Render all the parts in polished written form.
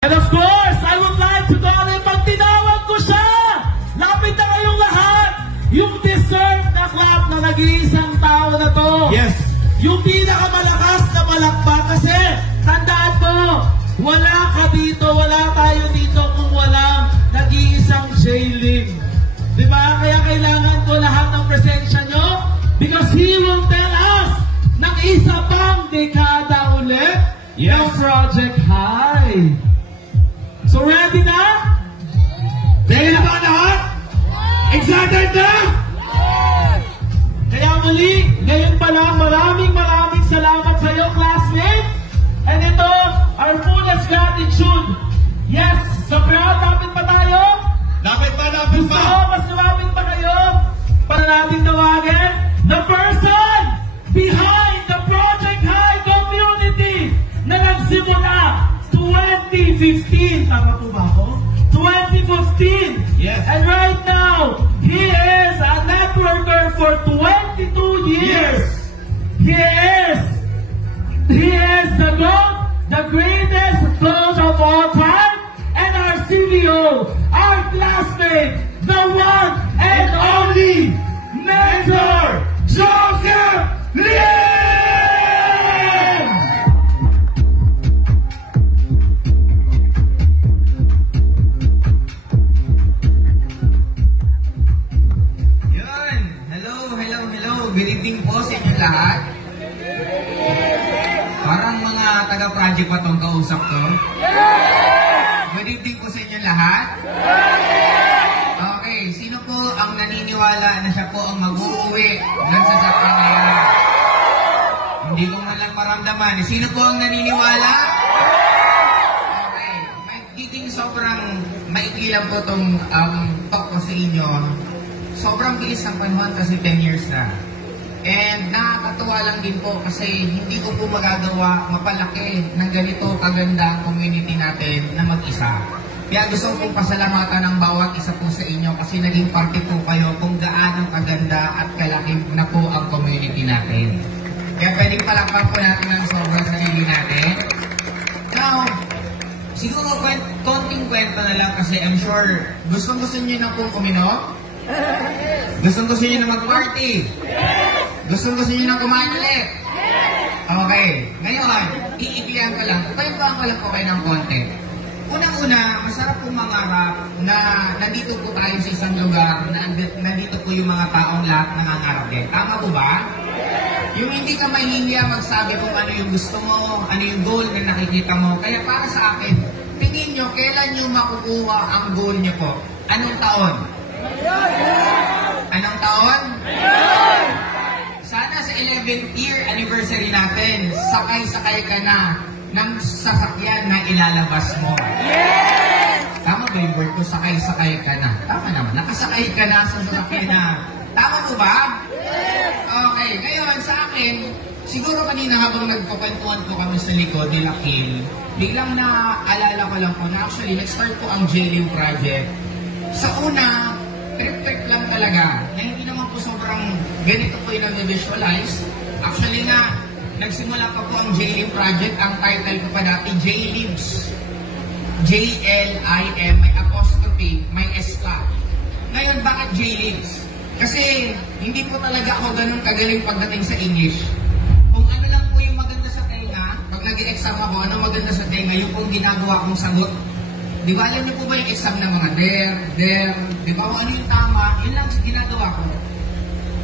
And of course, I would like to call him, pag tinawag ko siya, lapit na kayong lahat, yung deserve na clap na nag-iisang tao na to. Yes. Yung pinakamalakas na malakpak kasi, tandaan mo, wala ka dito, wala tayo dito kung walang nag-iisang J-Lim. Diba? Kaya kailangan ko lahat ng presensya nyo because he will tell us ng isa pang dekada ulit ng Project High. So ready na? Ready na ba lahat? Excited na? Kaya muli, ngayon pa lang, maraming salamat sa iyo, classmate. And ito, our fullest gratitude. Yes, sa crowd, lapit pa tayo? Lapit pa. Gusto ko, mas lumapit pa kayo para natin tawagin the person behind the Project High community na nagsimula 2015. Tama po ba ako? 2015. Yes. And right now, he is a networker for 22 years. Yes. He is the greatest coach of all time, and our CVO, our classmate, the one and only Major Joseph Lim! Yun! Hello! Good evening po sa inyo lahat. Parang mga taga-project pa itong kausap ko. Good evening po sa inyo lahat. Okay, sino po ang naniniwala na siya po ang mag-uuwi ng sasakyan na yan? Hindi ko man lang maramdaman. Sino po ang naniniwala? Okay, magiging sobrang maikli lang po itong talk ko sa inyo. Sobrang bilis ng panahon kasi 10 years na. And nakakatuwa lang din po kasi hindi ko po magagawa mapalaki ng ganito kaganda ang community natin na mag-isa. Kaya gusto kong pasalamatan ng bawat isa po sa inyo kasi naging parte po kayo kung gaano kaganda at kalaki na po ang community natin. Kaya pwedeng palakpan po natin ng sobrang sarili natin. Now, siguro konting kwento na lang kasi I'm sure gusto nyo na pong uminom? Gusto nyo na mag-party? Gusto nyo na kumain ulit? Okay. Ngayon, iiklihan ko lang. Kwentuhan ko lang po kayo ng konti. Unang-una, masarap po mangarap na nandito po tayo sa isang lugar na nandito po yung mga taong lahat nangangarap din. Tama po ba? Yung hindi ka mahihiya magsabi kung ano yung gusto mo, ano yung goal na nakikita mo. Kaya para sa akin, tingin nyo, kailan nyo makukuha ang goal nyo po? Anong taon? Anong taon? Sana sa 11th year anniversary natin, sakay-sakay ka na ng sasakyan na ilalabas mo. Yes! Tama ba yung word ko? Sakay-sakay ka na. Tama naman. Nakasakay ka na sa sasakyan na. Tama po ba? Yes! Okay. Ngayon, sa akin, siguro kanina habang nagkukwentuhan po kami sa likod nila Kim, biglang naalala ko lang po na actually, nag-start po ang J-Lim project. Sa una, trip-trip lang talaga, na hindi naman po sobrang ganito po yung nag-visualize. Actually nga, nagsimula pa po ang J-Lim project, ang title ko pa dati, J-Lims. J-L-I-M, may apostrophe, may S pa. Ngayon, bakit J-Lims? Kasi hindi po talaga ako ganun kagaling pagdating sa English. Kung ano lang po yung maganda sa tenga, pag nag-exam ako, ano maganda sa tenga, yung pong ginagawa kong sagot. Di ba, alam niyo po ba yung exam ng mga there, di ba, ano yung tama, yun lang ginagawa ko.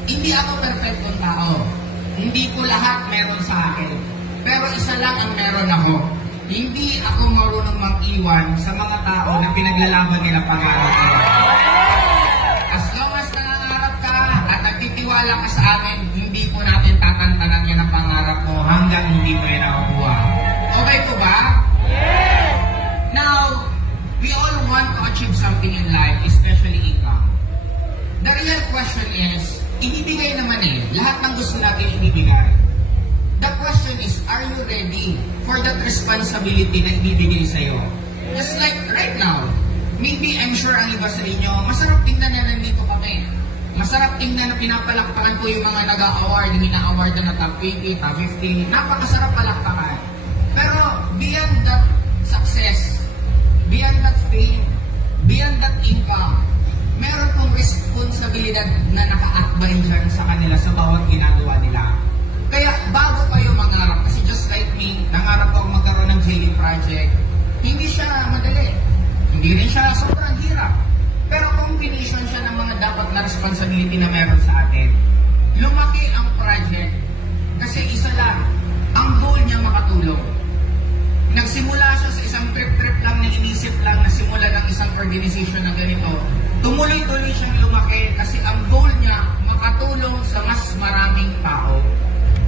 Hindi ako perfectong tao. Hindi ko lahat meron sa akin. Pero isa lang ang meron ako. Hindi ako marunong mag-iwan sa mga tao na pinaglalaban nila pangarap nila. As long as nangangarap ka at nagtitiwala ka sa akin, hindi po natin tatantanan yan ang pangarap mo hanggang hindi mo yan nakukuha. Okay po ba? Yes! Now, we all want to achieve something in life, especially income. The real question is, inibigay naman lahat ng gusto natin inibigay. The question is, are you ready for that responsibility na ibibigay sa'yo? Just like right now, maybe I'm sure ang iba sa inyo, masarap tingnan na nandito kami. Masarap tingnan na pinapalakpakan ko yung mga nag-a-award, yung ina-award na top 80, top 50. Napakasarap palakpakan. Pero beyond that success, oportunidad na nakaakbay dyan sa kanila sa bawat ginagawa nila. Kaya bago kayo mangarap, kasi just like me, nangarap ako magkaroon ng JD project, hindi siya madali. Hindi rin siya sobrang hirap. Pero combination siya ng mga dapat na responsibility na meron sa atin. Lumaki ang project kasi isa lang, ang goal niya makatulong. Nagsimula siya sa isang trip-trip lang na inisip lang na simula ng isang organization na ganito. Tumuloy-tuloy siyang lumaki kasi ang goal niya makatulong sa mas maraming tao.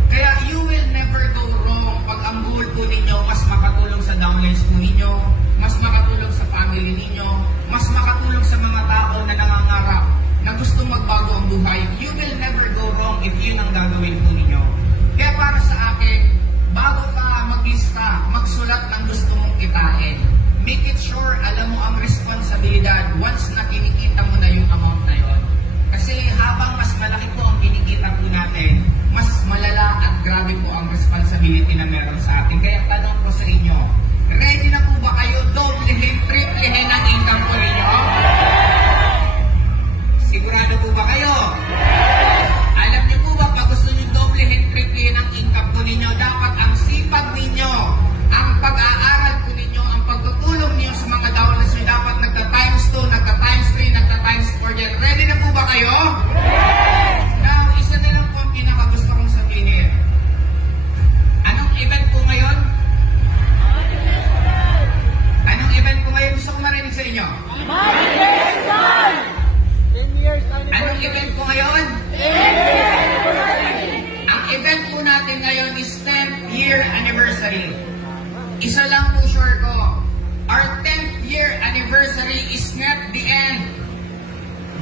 Kaya you will never go wrong pag ang goal po ninyo mas makatulong sa downlines po ninyo, mas makatulong sa family ninyo, mas makatulong sa mga tao na nangangarap na gusto magbago ang buhay. You will never go wrong if yun ang gagawin po ninyo. Kaya para sa akin, bago ka maglista, magsulat ng gusto mong kitain. Make it sure, alam mo ang responsibilidad once na kinikita mo na yung amount na yon. Kasi habang mas malaki po ang kinikita po natin, mas malala at grabe po ang responsibility na meron sa atin. Kaya tanong ko sa inyo, ready na po ba kayo doblehin, triplehin ang income po ninyo? Sigurado po ba kayo? Alam niyo po ba, pag gusto niyo doblehin, triplehin ang income po ninyo, dapat ang sipag ninyo, ang pag-aaral po ninyo, ang pagtutulong niyo sa mga downlines niyo, dapat nagka-times 2, nagka-times 3, nagka-times 4 yan. Ready na po ba kayo? Now, isa na lang po ang pinakagusto kong sabihin. Anong event po ngayon? Anong event po ngayon? Gusto ko marinig sa inyo. Anong event po ngayon? Ang event po natin ngayon is 10th year anniversary. Isa lang po sure ko, our 10th year anniversary is not the end.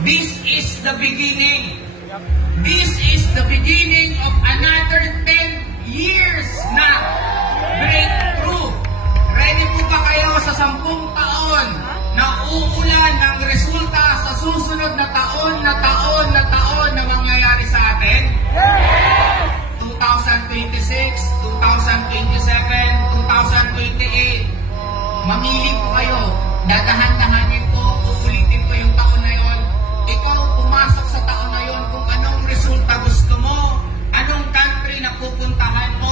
This is the beginning. This is the beginning of another 10 years na breakthrough. Ready po ba kayo sa 10 taon na uulan ng resulta sa susunod na taon na mangyayari sa atin? 2026, 2027, 2028. Mamili po kayo. Dadahan-dahanin po, uulitin ko yung taon na yon. Ikaw pumasok sa taon na yon kung anong resulta gusto mo, anong country na pupuntahan mo,